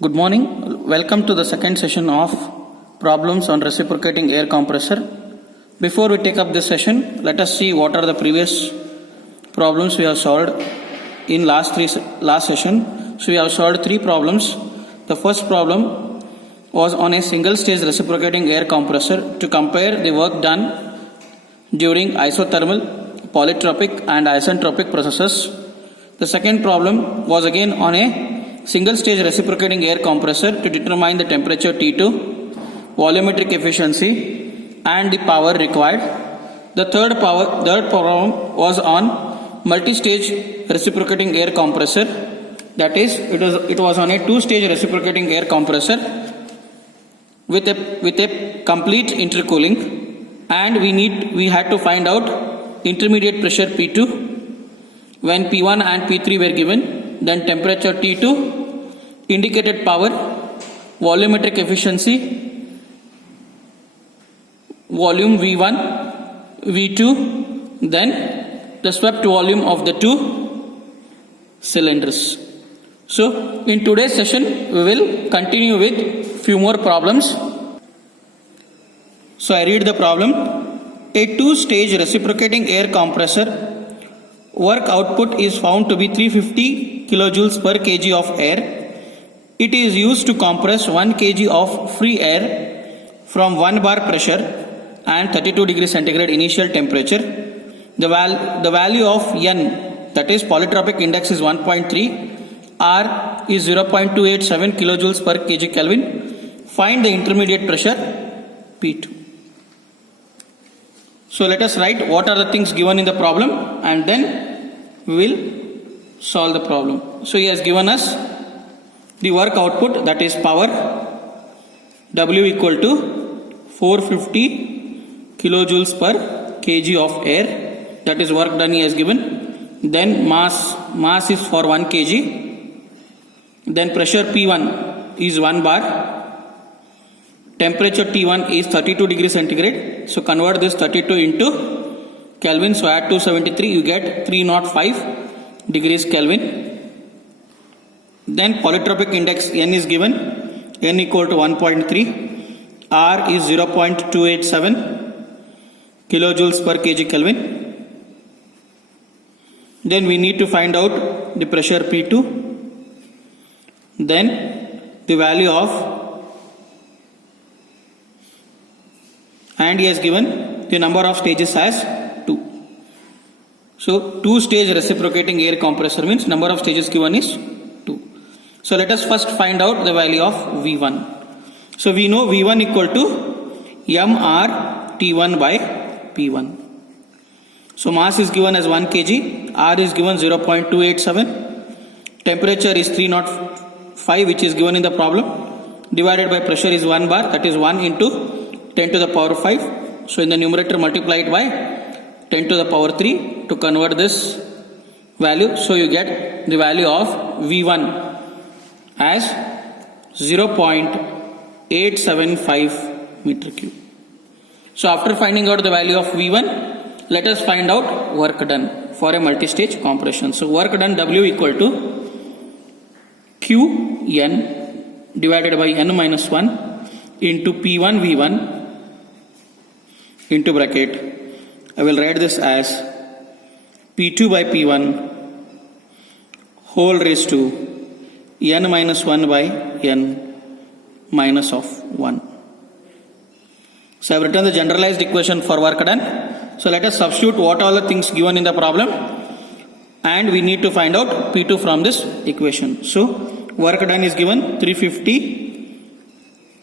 Good morning. Welcome to the second session of problems on reciprocating air compressor. Before we take up this session, let us see what are the previous problems we have solved in last session. So we have solved three problems. The first problem was on a single stage reciprocating air compressor to compare the work done during isothermal, polytropic and isentropic processes. The second problem was again on a single stage reciprocating air compressor to determine the temperature T2, volumetric efficiency and the power required. The third problem was on multi-stage reciprocating air compressor. That is, it was on a two-stage reciprocating air compressor with a complete intercooling, and we had to find out intermediate pressure P2 when P1 and P3 were given, then temperature T2, indicated power, volumetric efficiency, volume V1, V2, then the swept volume of the two cylinders. So in today's session we will continue with few more problems. So I read the problem. A two-stage reciprocating air compressor work output is found to be 350 kilojoules per kg of air. It is used to compress 1 kg of free air from 1 bar pressure and 32 degrees centigrade initial temperature. The value of N, that is polytropic index, is 1.3. R is 0.287 kilojoules per kg Kelvin. Find the intermediate pressure P2. So let us write what are the things given in the problem and then we will solve the problem. So he has given us the work output, that is power, W equal to 450 kilojoules per kg of air, that is work done he has given. Then mass is for 1 kg. Then pressure P1 is 1 bar. Temperature T1 is 32 degrees centigrade. So convert this 32 into Kelvin. So add 273, you get 305 degrees Kelvin. Then polytropic index N is given. N equal to 1.3. R is 0.287 kilojoules per kg Kelvin. Then we need to find out the pressure P2. Then the value of, and he has given the number of stages as 2. So two-stage reciprocating air compressor means number of stages given is 2. So let us first find out the value of V1. So we know V1 equal to mR T1 by P1. So mass is given as 1 kg, R is given 0.287, temperature is 305 which is given in the problem, divided by pressure is 1 bar, that is 1 into 10 to the power 5. So in the numerator multiply it by 10 to the power 3 to convert this value. So you get the value of V1 as 0.875 meter cube. So after finding out the value of V1, let us find out work done for a multi-stage compression. So work done W equal to Qn divided by N minus 1 into P1 V1 into bracket, I will write this as P2 by P1 whole raised to N minus 1 by N minus of 1. So I have written the generalized equation for work done. So let us substitute what all the things given in the problem and we need to find out P2 from this equation. So work done is given 350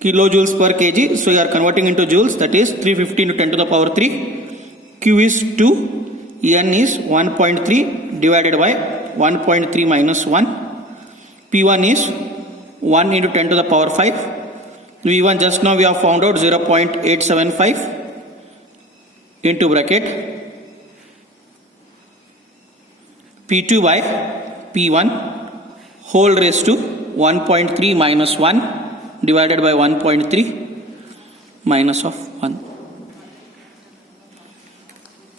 kilojoules per kg. So you are converting into joules, that is 350 into 10 to the power 3. Q is 2, N is 1.3 divided by 1.3 minus 1. P1 is 1 into 10 to the power 5. V1 just now we have found out 0.875 into bracket P2 by P1 whole raised to 1.3 minus 1 divided by 1.3 minus of 1.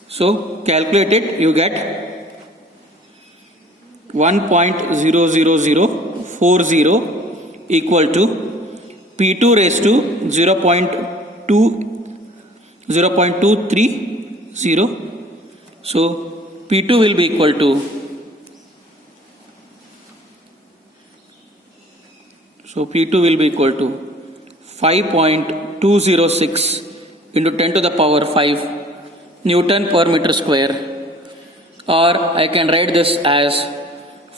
So calculate it, you get 1.00040 equal to P2 raised to 0.230. So P2 will be equal to, .206 into 10 to the power 5 Newton per meter square, or I can write this as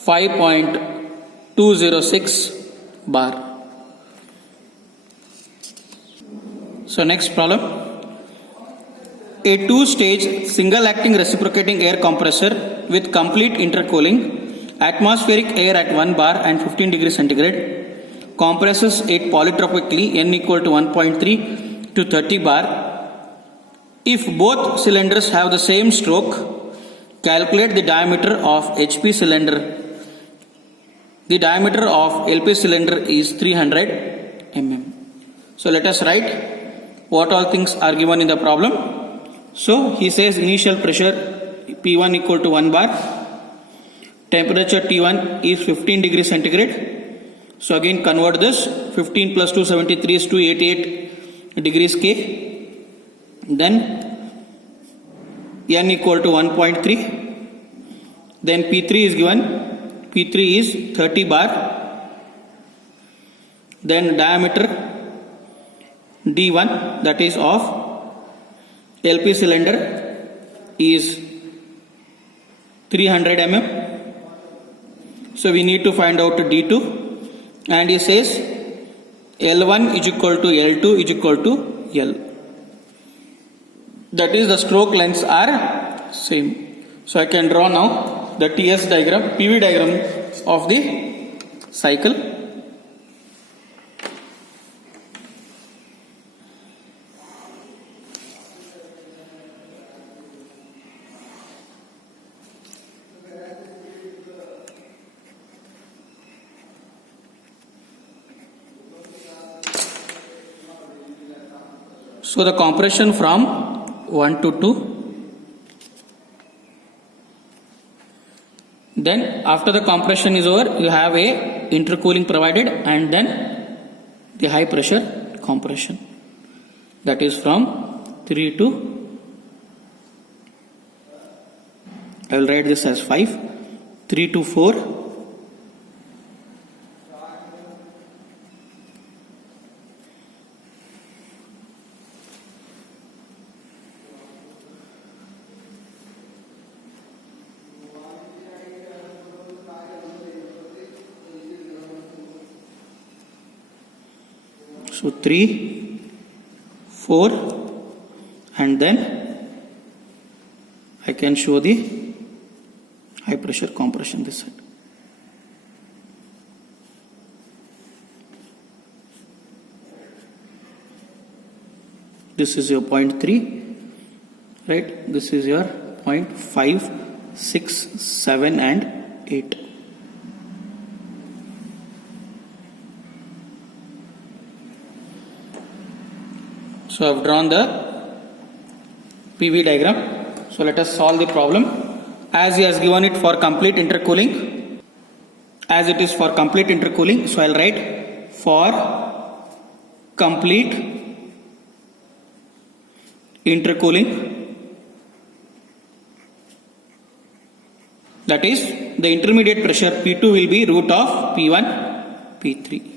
5.206 bar. So next problem. A two-stage single-acting reciprocating air compressor with complete intercooling, atmospheric air at 1 bar and 15 degrees centigrade, compresses it polytropically n equal to 1.3 to 30 bar. If both cylinders have the same stroke, calculate the diameter of HP cylinder. The diameter of LP cylinder is 300 mm. So let us write what all things are given in the problem. So he says initial pressure P1 equal to 1 bar, temperature T1 is 15 degrees centigrade. So again convert this, 15 plus 273 is 288 degrees K. Then N equal to 1.3. Then P3 is given, P3 is 30 bar. Then diameter D1, that is of LP cylinder, is 300 mm. So we need to find out D2, and he says L1 is equal to L2 is equal to L. That is, the stroke lengths are same. So I can draw now the TS diagram, PV diagram of the cycle. So the compression from 1 to 2. Then after the compression is over, you have a intercooling provided, and then the high pressure compression. That is from 3 to, I will write this as 5, 3 to 4. So 3, 4, and then I can show the high pressure compression this side. This is your point 3, right? This is your point 5, 6, 7 and 8. So I have drawn the PV diagram. So let us solve the problem. As he has given it for complete intercooling, as it is for complete intercooling, so I will write for complete intercooling, that is, the intermediate pressure P2 will be root of P1, P3.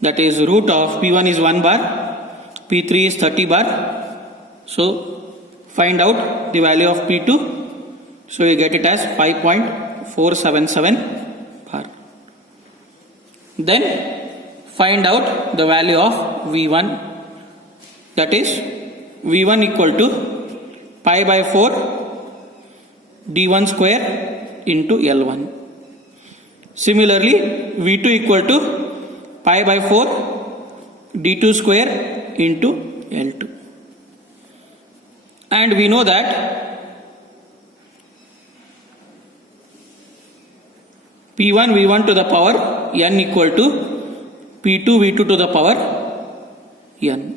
That is, root of P1 is 1 bar, P3 is 30 bar. So find out the value of P2. So we get it as 5.477 bar. Then find out the value of V1. That is, V1 equal to pi by 4 D1 square into L1. Similarly, V2 equal to pi by 4 D2 square into L2. And we know that P1 V1 to the power n equal to P2 V2 to the power n.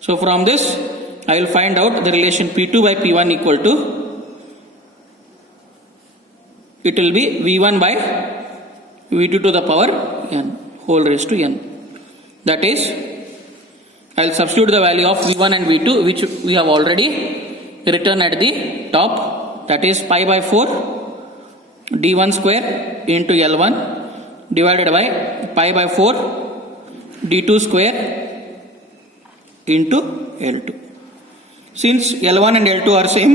So from this I will find out the relation P2 by P1 equal to, it will be V1 by V2 to the power n whole raised to n. That is, I will substitute the value of V1 and V2 which we have already written at the top. That is pi by 4 d1 square into L1 divided by pi by 4 d2 square into L2. Since L1 and L2 are same,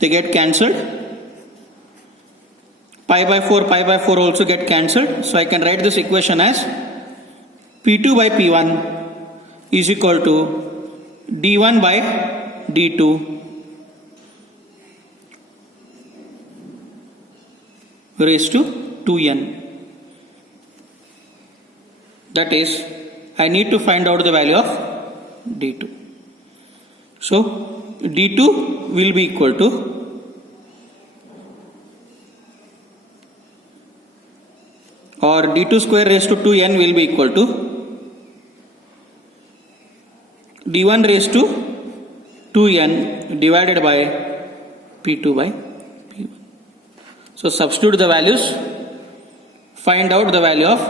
they get cancelled. Pi by 4 also get cancelled. So I can write this equation as P2 by P1 is equal to D1 by D2 raised to 2n. That is, I need to find out the value of D2. So D2 will be equal to or D2 square raised to 2n will be equal to D1 raised to 2n divided by P2 by P1. So substitute the values, find out the value of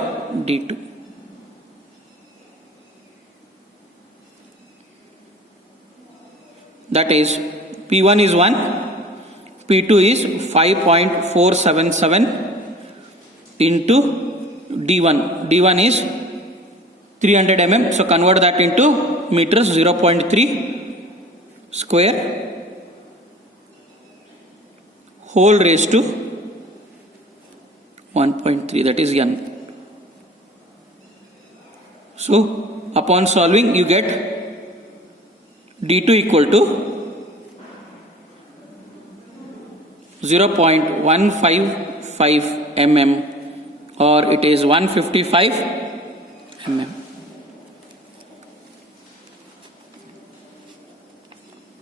D2. That is, P1 is 1, P2 is 5.477 into D1. D1 is 300 mm, so convert that into meters. 0.3 square whole raised to 1.3, that is n. So upon solving you get D2 equal to 0.155 mm or it is 155 mm.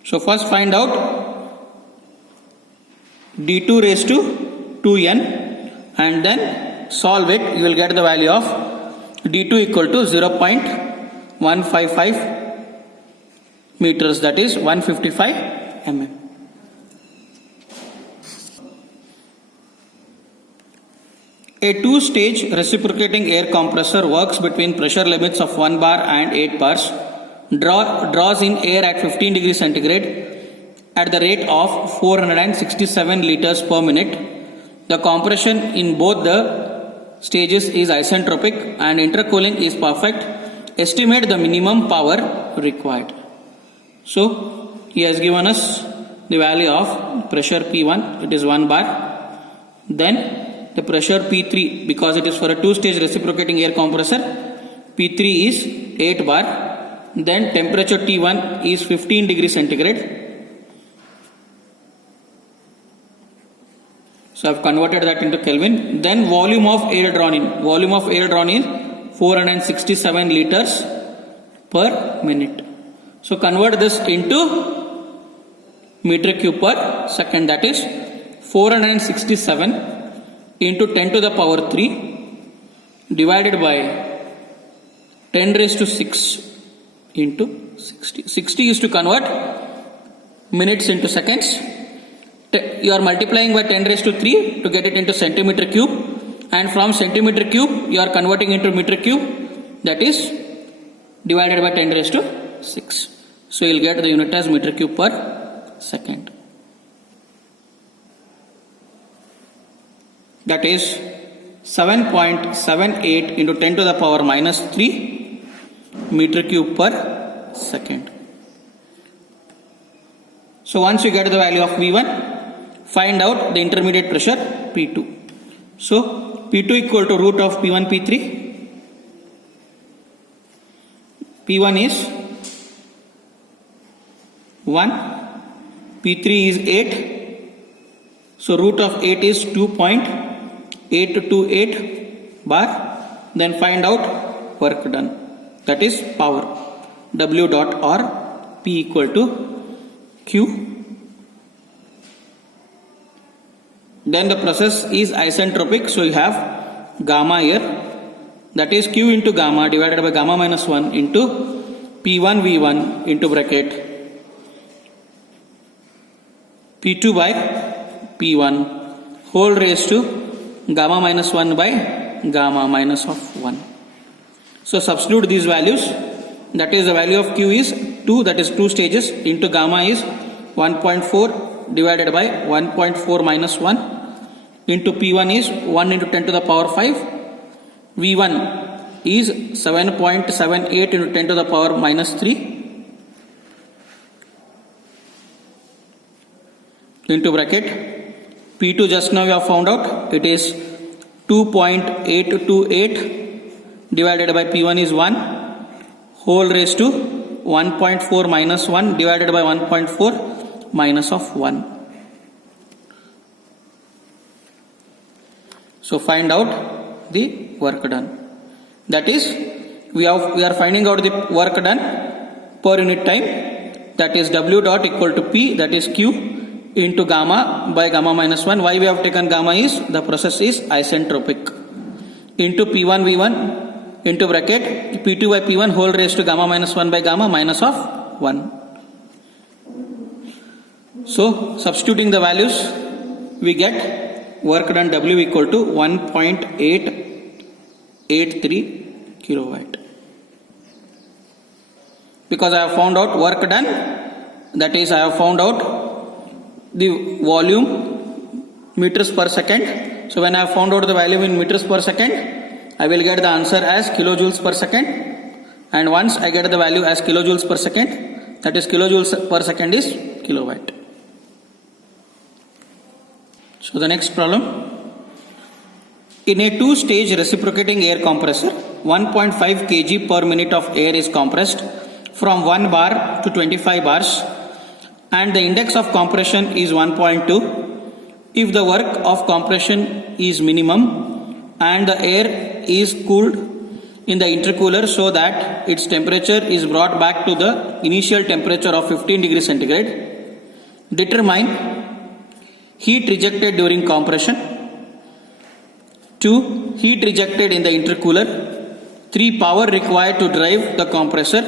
So first find out D2 raised to 2n and then solve it. You will get the value of D2 equal to 0.155 meters, that is 155 mm. A two-stage reciprocating air compressor works between pressure limits of 1 bar and 8 bars, draws in air at 15 degrees centigrade at the rate of 467 liters per minute. The compression in both the stages is isentropic and intercooling is perfect. Estimate the minimum power required. So he has given us the value of pressure P1, it is 1 bar. Then the pressure P3, because it is for a two-stage reciprocating air compressor, P3 is 8 bar. Then temperature T1 is 15 degrees centigrade. So I have converted that into Kelvin. Then volume of air drawn in. Volume of air drawn in 467 liters per minute. So convert this into meter cube per second. That is 467 into 10 to the power 3 divided by 10 raised to 6 into 60. 60 is to convert minutes into seconds. You are multiplying by 10 raised to 3 to get it into centimeter cube, and from centimeter cube you are converting into meter cube, that is divided by 10 raised to 6. So you will get the unit as meter cube per second. That is 7.78 into 10 to the power minus 3 meter cube per second. So once you get the value of V1, find out the intermediate pressure P2. So P2 equal to root of P1 P3. P1 is 1, P3 is 8. So root of 8 is 2.828 bar. Then find out work done, that is power. W dot R P equal to Q. Then the process is isentropic, so you have gamma here, that is Q into gamma divided by gamma minus 1 into P1 V1 into bracket P2 by P1 whole raised to gamma minus 1 by gamma minus of 1. So substitute these values. That is, the value of Q is 2, that is 2 stages, into gamma is 1.4 divided by 1.4 minus 1, into P1 is 1 into 10 to the power 5. V1 is 7.78 into 10 to the power minus 3, into bracket. P2 just now we have found out, it is 2.828 divided by P1 is 1 whole raised to 1.4 minus 1 divided by 1.4 minus of 1. So find out the work done. That is, we are finding out the work done per unit time. That is W dot equal to P, that is Q, into gamma by gamma minus 1. Why we have taken gamma is the process is isentropic, into P1 V1 into bracket P2 by P1 whole raised to gamma minus 1 by gamma minus of 1. So substituting the values, we get work done W equal to 1.883 kilowatt. Because I have found out work done, that is, I have found out the volume meters per second. So when I have found out the value in meters per second, I will get the answer as kilojoules per second. And once I get the value as kilojoules per second, that is kilojoules per second is kilowatt. So the next problem. In a two-stage reciprocating air compressor, 1.5 kg per minute of air is compressed from 1 bar to 25 bars and the index of compression is 1.2. If the work of compression is minimum and the air is cooled in the intercooler so that its temperature is brought back to the initial temperature of 15 degrees centigrade, determine heat rejected during compression, 2. Heat rejected in the intercooler, 3. Power required to drive the compressor.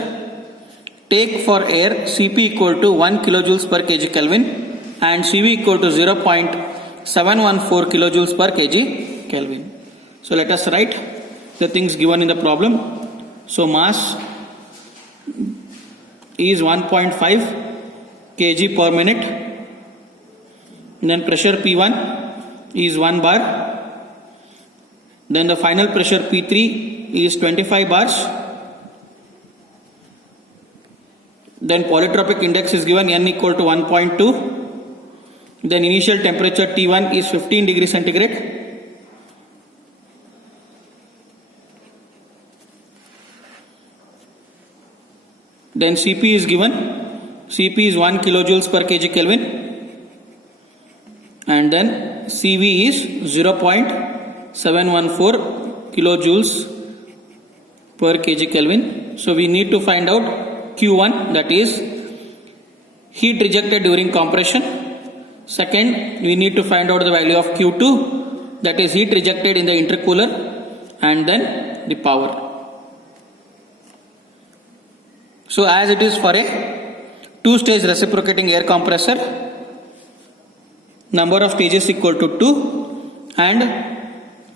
Take for air Cp equal to 1 kilojoules per kg Kelvin and Cv equal to 0.714 kilojoules per kg Kelvin. So let us write the things given in the problem. So mass is 1.5 kg per minute. Then pressure P1 is 1 bar. Then the final pressure P3 is 25 bars. Then polytropic index is given N equal to 1.2. Then initial temperature T1 is 15 degrees centigrade. Then Cp is given. Cp is 1 kilojoules per kg Kelvin. And then Cv is 0.714 kilojoules per kg Kelvin. So we need to find out Q1, that is heat rejected during compression. Second, we need to find out the value of Q2, that is heat rejected in the intercooler, and then the power. So as it is for a two-stage reciprocating air compressor, number of stages equal to 2 and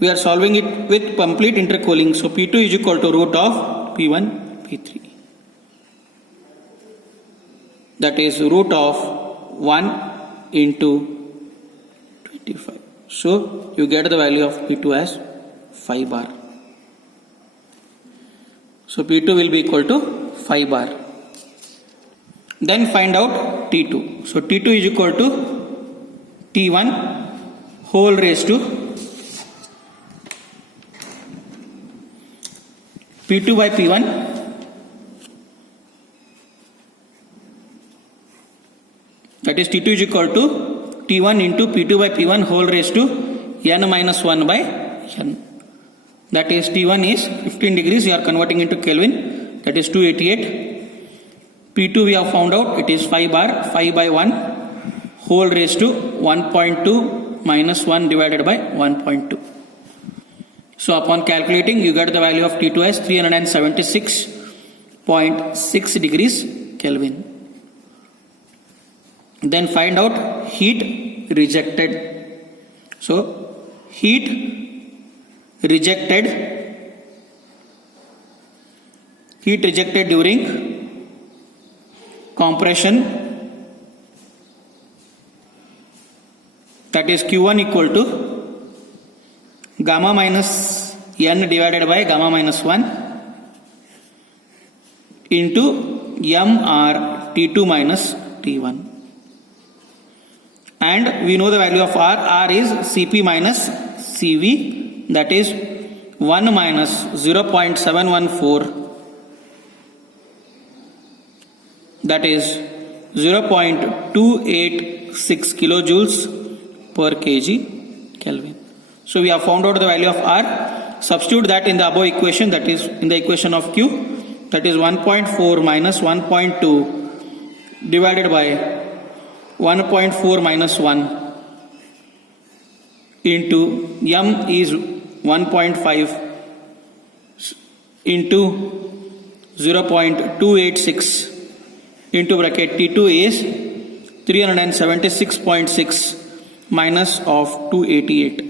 we are solving it with complete intercooling. So P2 is equal to root of P1 P3. That is root of 1 into 25. So you get the value of P2 as 5 bar. So P2 will be equal to 5 bar. Then find out T2. So T2 is equal to T1 whole raised to P2 by P1 that is T2 is equal to T1 into P2 by P1 whole raised to N minus 1 by N. That is T1 is 15 degrees, we are converting into Kelvin, that is 288. P2 we have found out, it is 5 bar, 5 by 1 whole raised to 1.2 minus 1 divided by 1.2. So upon calculating, you get the value of T2 as 376.6 degrees Kelvin. Then find out heat rejected. So heat rejected during compression, that is Q1 equal to gamma minus n divided by gamma minus 1 into mr T2 minus T1. And we know the value of R. R is Cp minus Cv, that is 1 minus 0.714, that is 0.286 kilojoules per kg Kelvin. So we have found out the value of R. Substitute that in the above equation, that is in the equation of Q, that is 1.4 minus 1.2 divided by 1.4 minus 1 into m is 1.5 into 0.286 into bracket T2 is 376.6 minus of 288.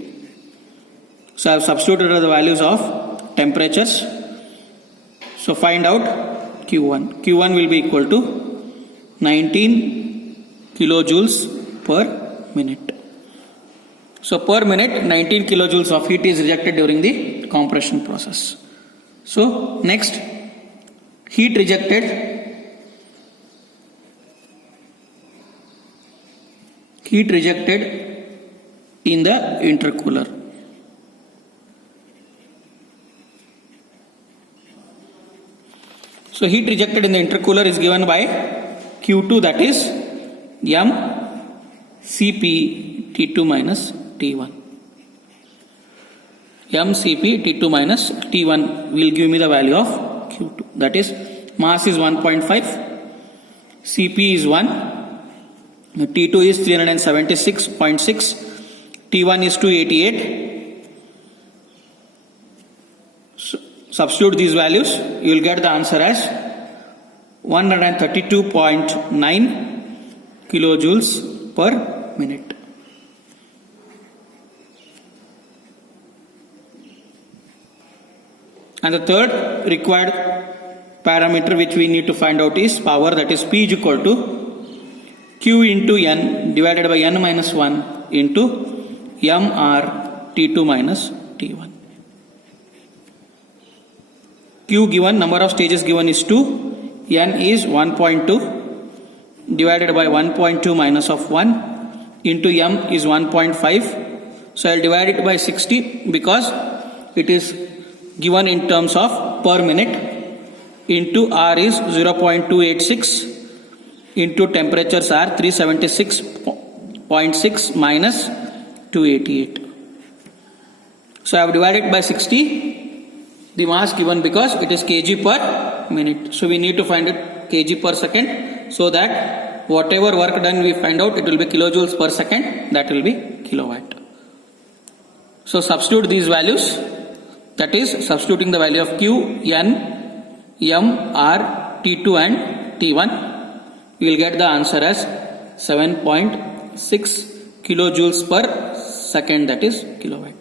So I have substituted the values of temperatures. So find out Q1. Q1 will be equal to 19 kilojoules per minute. So per minute 19 kilojoules of heat is rejected during the compression process. So next, heat rejected in the intercooler. So heat rejected in the intercooler is given by Q2, that is m Cp T2 minus T1. m Cp T2 minus T1 will give me the value of Q2, that is mass is 1.5, Cp is 1, T2 is 376.6, T1 is 288. So substitute these values, you will get the answer as 132.9 kilojoules per minute. And the third required parameter which we need to find out is power, that is P is equal to Q into N divided by N minus 1 into mr T2 minus T1. Q given, number of stages given is 2, N is 1.2 divided by 1.2 minus of 1 into m is 1.5. So I will divide it by 60 because it is given in terms of per minute, into R is 0.286 into temperatures are 376.6 minus 288. So I have divided by 60 the mass given because it is kg per minute. So we need to find it kg per second, so that whatever work done we find out, it will be kilojoules per second, that will be kilowatt. So substitute these values, that is substituting the value of Q, N, M, R, T2 and T1, we will get the answer as 7.6 kilojoules per second, that is kilowatt.